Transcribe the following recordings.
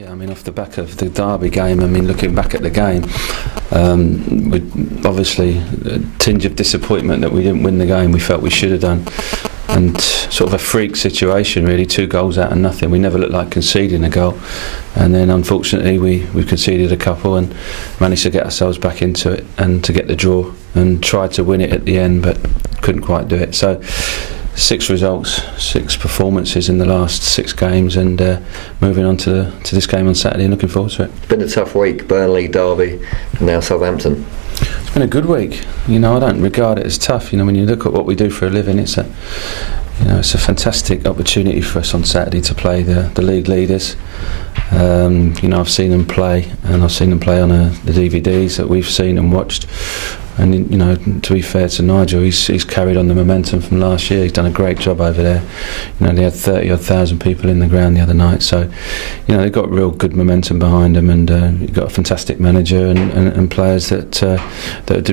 Yeah, I mean, off the back of the Derby game, I mean, looking back at the game, with obviously a tinge of disappointment that we didn't win the game. We felt we should have done, and sort of a freak situation really, 2 goals out of nothing. We never looked like conceding a goal, and then unfortunately we conceded a couple and managed to get ourselves back into it and to get the draw and tried to win it at the end, but couldn't quite do it. So 6 results, 6 performances in the last 6 games, and moving on to this game on Saturday and looking forward to it. It's been a tough week, Burnley, Derby and now Southampton. It's been a good week. You know, I don't regard it as tough. You know, when you look at what we do for a living, it's a fantastic opportunity for us on Saturday to play the league leaders. You know, I've seen them play, and I've seen them play on the DVDs that we've seen and watched. And you know, to be fair to Nigel, he's carried on the momentum from last year. He's done a great job over there. You know, they had 30,000 people in the ground the other night, so you know they've got real good momentum behind them, and you've got a fantastic manager and players that are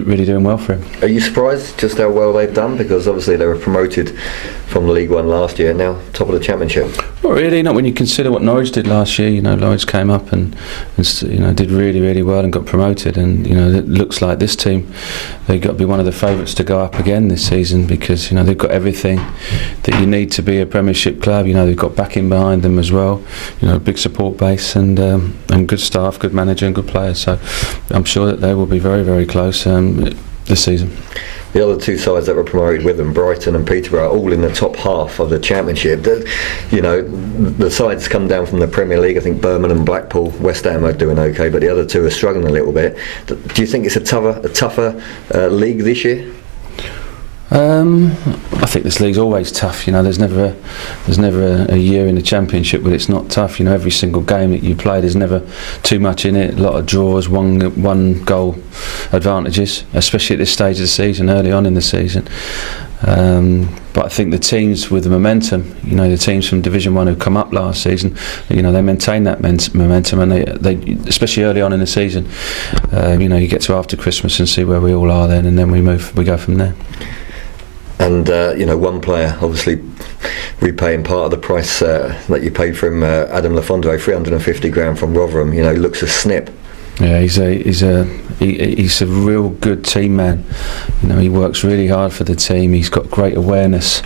really doing well for him. Are you surprised just how well they've done? Because obviously they were promoted from League One last year, now top of the Championship. Not really, not when you consider what Norwich did last year. You know, Norwich came up and you know did really well and got promoted, and you know it looks like this team, they've got to be one of the favourites to go up again this season, because you know they've got everything that you need to be a Premiership club. You know, they've got backing behind them as well. You know, big support base and good staff, good manager and good players. So I'm sure that they will be very close this season. The other 2 sides that were promoted with them, Brighton and Peterborough, are all in the top half of the Championship. You know, the sides come down from the Premier League. I think Birmingham, Blackpool, West Ham are doing okay, but the other 2 are struggling a little bit. Do you think it's a tougher league this year? I think this league's always tough. You know, there's never a year in the Championship where it's not tough. You know, every single game that you play, there's never too much in it. A lot of draws, one goal advantages, especially at this stage of the season, early on in the season. But I think the teams with the momentum, you know, the teams from Division 1 who come up last season, you know, they maintain that momentum, and they especially early on in the season, you know, you get to after Christmas and see where we all are then, and then we go from there. And you know, one player obviously repaying part of the price that you paid for him, Adam Lafondre, 350 grand from Rotherham. You know, he looks a snip. Yeah, he's a real good team man. You know, he works really hard for the team. He's got great awareness.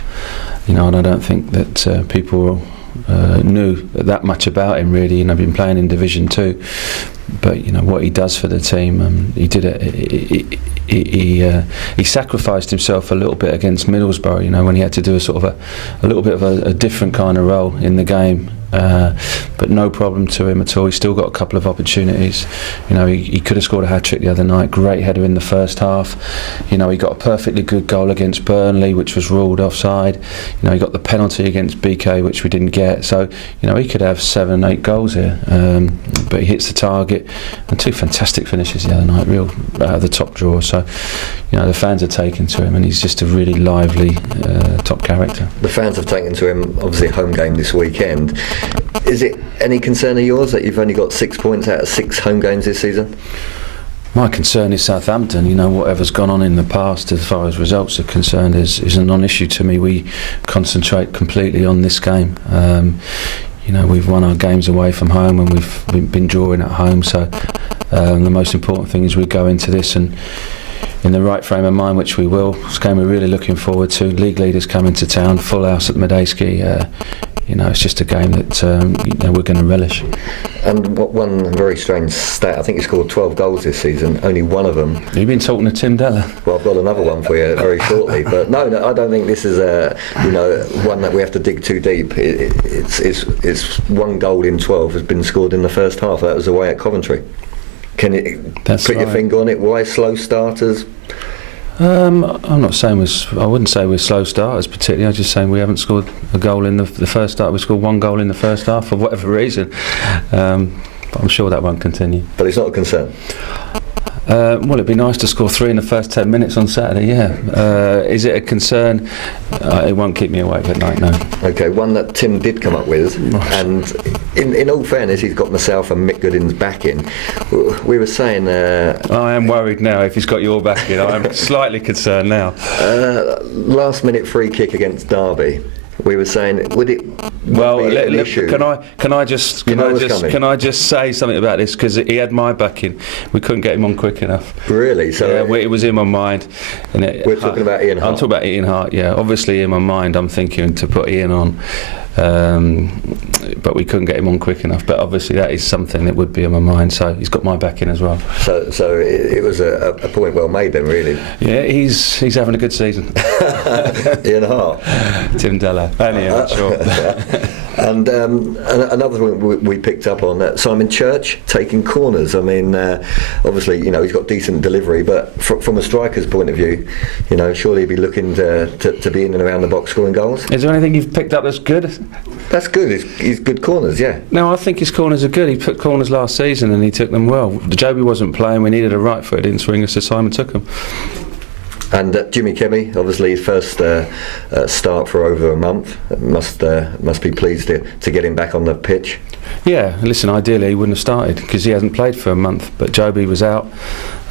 You know, and I don't think that people knew that much about him really. You know, been playing in Division 2, but you know what he does for the team. He did it. He sacrificed himself a little bit against Middlesbrough. You know, when he had to do a little bit of a different kind of role in the game. But no problem to him at all. He's still got a couple of opportunities. You know, he could have scored a hat-trick the other night. Great header in the first half. You know, he got a perfectly good goal against Burnley, which was ruled offside. You know, he got the penalty against BK, which we didn't get. So, you know, he could have 7-8 goals here. But he hits the target, and 2 fantastic finishes the other night, real out of the top draw. So, you know, the fans are taken to him, and he's just a really lively top character. The fans have taken to him, obviously, a home game this weekend. Is it any concern of yours that you've only got 6 points out of 6 home games this season? My concern is Southampton. You know, whatever's gone on in the past as far as results are concerned is a non-issue to me. We concentrate completely on this game. You know, we've won our games away from home, and we've been drawing at home. So the most important thing is we go into this and in the right frame of mind, which we will. It's a game we're really looking forward to. League leaders coming to town, full house at the Medeski. You know, it's just a game that you know, we're going to relish. And one very strange stat, I think he scored 12 goals this season, only one of them. You've been talking to Tim Della. Well, I've got another one for you very shortly, but no, I don't think this is one that we have to dig too deep. It's 1 goal in 12 has been scored in the first half. That was away at Coventry. Can you put your finger on it? Why slow starters? I'm not saying I wouldn't say we're slow starters particularly. I'm just saying we haven't scored a goal in the first start. We scored 1 goal in the first half for whatever reason. But I'm sure that won't continue. But it's not a concern? Well, it'd be nice to score 3 in the first 10 minutes on Saturday, yeah. Is it a concern? It won't keep me awake at night, no. Okay, one that Tim did come up with, and in all fairness, he's got myself and Mick Goodin's backing. We were saying... I am worried now if he's got your backing. I'm slightly concerned now. Last minute free kick against Derby. We were saying, would it Well, an issue. can I just say something about this, because he had my backing. We couldn't get him on quick enough. Really? So yeah, it was in my mind. And we're talking about Ian Hart. I'm talking about Ian Hart. Yeah, obviously in my mind I'm thinking to put Ian on, but we couldn't get him on quick enough. But obviously that is something that would be in my mind. So he's got my backing as well. So it was a point well made then, really. Yeah, he's having a good season. Ian Hart. Tim Della. Anyhow, sure. And another thing we picked up on, Simon Church taking corners. I mean, obviously, he's got decent delivery, but from a striker's point of view, surely he'd be looking to be in and around the box scoring goals. Is there anything you've picked up that's good? That's good. He's good corners, yeah. No, I think his corners are good. He put corners last season and he took them well. Joby wasn't playing. We needed a right footed in swinger, so Simon took them. And Jimmy Kemmy, obviously his first start for over a month, must be pleased to get him back on the pitch. Yeah, listen, ideally he wouldn't have started because he hasn't played for a month, but Joby was out.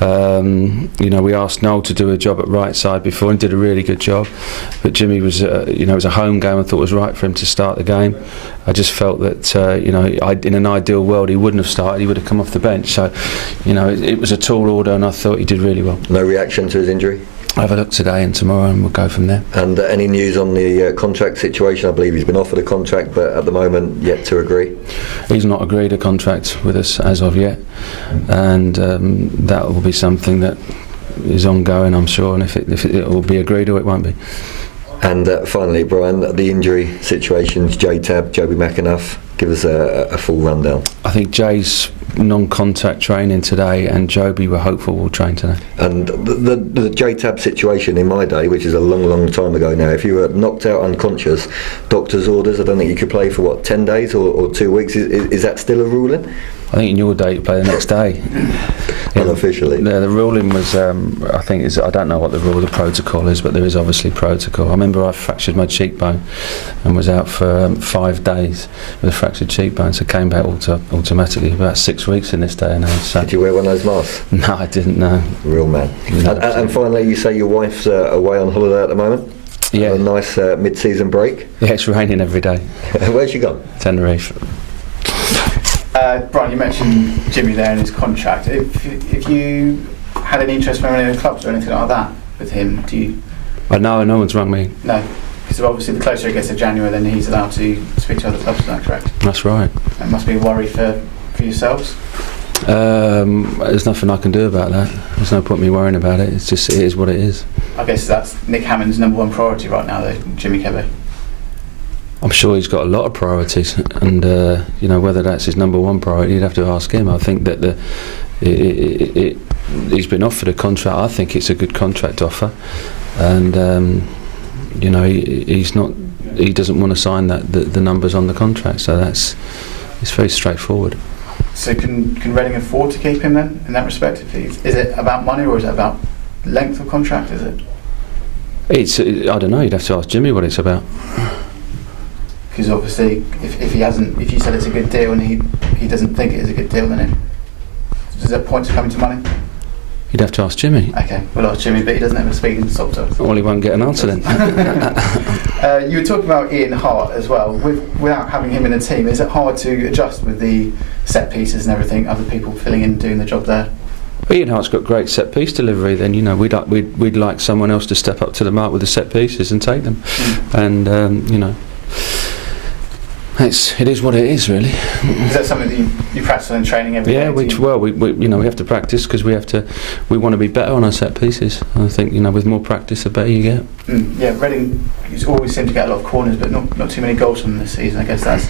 We asked Noel to do a job at right side before and did a really good job, but Jimmy was it was a home game. I thought it was right for him to start the game. I just felt that in an ideal world he wouldn't have started, he would have come off the bench, so it was a tall order and I thought he did really well. No reaction to his injury? I'll have a look today and tomorrow and we'll go from there. And any news on the contract situation? I believe he's been offered a contract, but at the moment yet to agree. He's not agreed a contract with us as of yet, and that will be something that is ongoing, I'm sure, and if it will be agreed or it won't be. And finally, Brian, the injury situations, J-Tab, Joby McAnuff, give us a full rundown. I think Jay's non-contact training today and Joby we're hopeful will train today. And the J-Tab situation in my day, which is a long time ago now, if you were knocked out unconscious, doctor's orders, I don't think you could play for 10 days or 2 weeks. Is that still a ruling? I think in your day you play the next day. Unofficially. The ruling was, I don't know what the protocol is, but there is obviously protocol. I remember I fractured my cheekbone and was out for 5 days with a fractured cheekbone, so came back automatically about 6 weeks in this day and age. So. Did you wear one of those masks? No, I didn't, no. Real man. No, and finally, you say your wife's away on holiday at the moment? Yeah. A nice mid-season break? Yeah, it's raining every day. Where's she gone? Tenerife. Brian, you mentioned Jimmy there and his contract. If you had any interest from any of the clubs or anything like that with him, do you? No one's rung me. No, because obviously the closer it gets to January, then he's allowed to speak to other clubs. Is that correct? That's right. That must be a worry for yourselves. There's nothing I can do about that. There's no point me worrying about it. It is what it is. I guess that's Nick Hammond's number one priority right now, though, Jimmy Kebby. I'm sure he's got a lot of priorities, and whether that's his number one priority, you'd have to ask him. I think that he's been offered a contract. I think it's a good contract offer, and he doesn't want to sign the numbers on the contract. So it's very straightforward. So can Reading afford to keep him then in that respect? Is it about money or is it about length of contract? Is it? I don't know. You'd have to ask Jimmy what it's about. Because obviously, if you said it's a good deal and he doesn't think it is a good deal, then does that point to coming to money? You'd have to ask Jimmy. Okay, we'll ask Jimmy, but he doesn't ever speak in salt to us. Well, he won't get an answer then. You were talking about Ian Hart as well. Without having him in the team, is it hard to adjust with the set pieces and everything, other people filling in, doing the job there? Ian Hart's got great set piece delivery. Then we'd like someone else to step up to the mark with the set pieces and take them, and it is what it is, really. Is that something that you practice on in training every day? Yeah, we have to practice because we want to be better on our set pieces. I think with more practice, the better you get. Yeah, Reading always seem to get a lot of corners, but not too many goals from them this season. I guess that's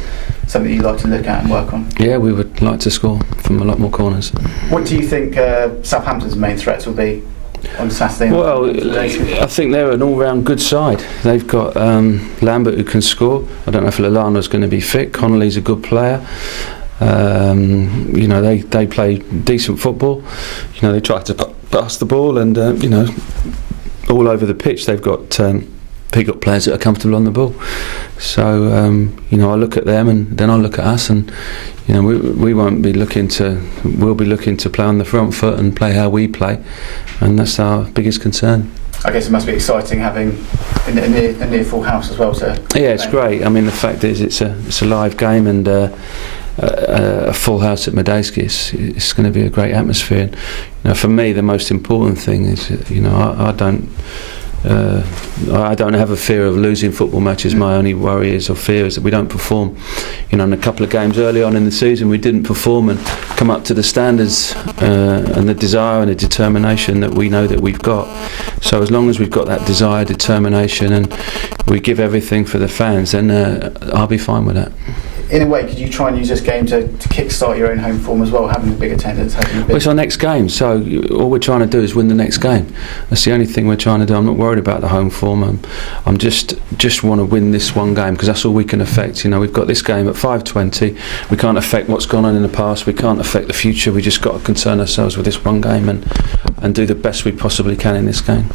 something you like to look at and work on. Yeah, we would like to score from a lot more corners. What do you think Southampton's main threats will be on Saturday? Well, I think they're an all-round good side. They've got Lambert who can score. I don't know if Lallana's going to be fit. Connolly's a good player. They play decent football. They try to pass the ball, and all over the pitch they've got players that are comfortable on the ball. So I look at them, and then I look at us, and we'll be looking to play on the front foot and play how we play, and that's our biggest concern. I guess it must be exciting having a near full house as well. Yeah, it's great. I mean, the fact is, it's a live game, and a full house at Medeski, it's going to be a great atmosphere. And, for me, the most important thing is, I don't have a fear of losing football matches. My only worry or fear is that we don't perform. In a couple of games early on in the season, we didn't perform and come up to the standards and the desire and the determination that we know that we've got. So as long as we've got that desire, determination, and we give everything for the fans, then I'll be fine with that. In a way, could you try and use this game to kick-start your own home form as well, having a big attendance? Well, it's our next game, so all we're trying to do is win the next game. That's the only thing we're trying to do. I'm not worried about the home form. I'm just want to win this one game, because that's all we can affect. We've got this game at 5:20. We can't affect what's gone on in the past. We can't affect the future. We just got to concern ourselves with this one game and do the best we possibly can in this game.